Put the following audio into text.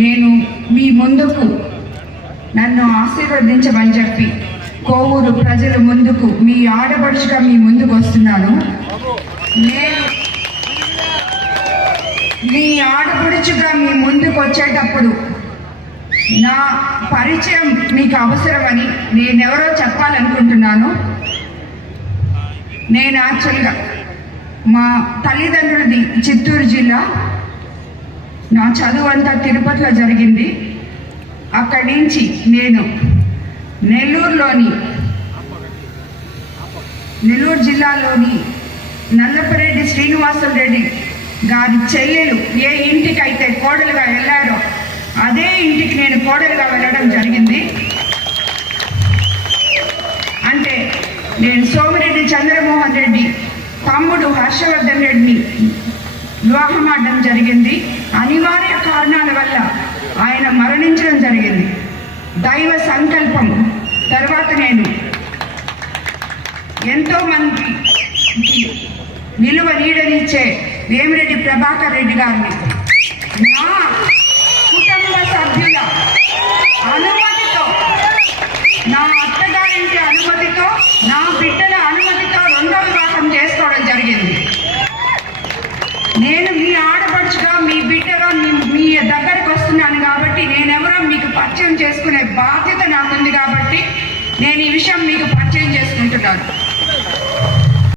నేను మీ ముందుకు నన్ను ఆశీర్వదించమని చెప్పి కోవూరు ప్రజల ముందుకు మీ ఆడపడుచుగా మీ ముందుకు వస్తున్నాను. నేను మీ ఆడపడుచుగా మీ ముందుకు వచ్చేటప్పుడు నా పరిచయం మీకు అవసరమని నేనెవరో చెప్పాలనుకుంటున్నాను. నేను యాక్చువల్గా మా తల్లిదండ్రులది చిత్తూరు జిల్లా. నా చదువు అంతా తిరుపతిలో జరిగింది. అక్కడి నుంచి నేను నెల్లూరు జిల్లాలోని నల్లపరెడ్డి శ్రీనివాసరెడ్డి గారి చెల్లెలు ఏ ఇంటికైతే కోడలుగా వెళ్ళారో అదే ఇంటికి నేను కోడలుగా వెళ్ళడం జరిగింది. అంటే నేను సోమిరెడ్డి చంద్రమోహన్ రెడ్డి తమ్ముడు హర్షవర్ధన్ రెడ్డిని వివాహం ఆడడం జరిగింది. అనివార్య కారణాల వల్ల ఆయన మరణించడం జరిగింది. దైవ సంకల్పం తర్వాత నేను ఎంతో మందికి నిలువ నీడనిచ్చే వేమిరెడ్డి ప్రభాకర్ రెడ్డి గారిని నా కుటుంబ సభ్యుల అనుమతితో, నా అత్తగారింటి అనుమతితో, నా బిడ్డల అనుమతితో రెండో వివాహం చేసుకోవడం జరిగింది. నేను మీ ఆడపడుచుగా మీ బిడ్డగా మీ దగ్గరకు వస్తున్నాను కాబట్టి నేనెవరో మీకు పరిచయం చేసుకునే బాధ్యత నాకుంది కాబట్టి నేను ఈ విషయం మీకు పరిచయం చేసుకుంటున్నాను.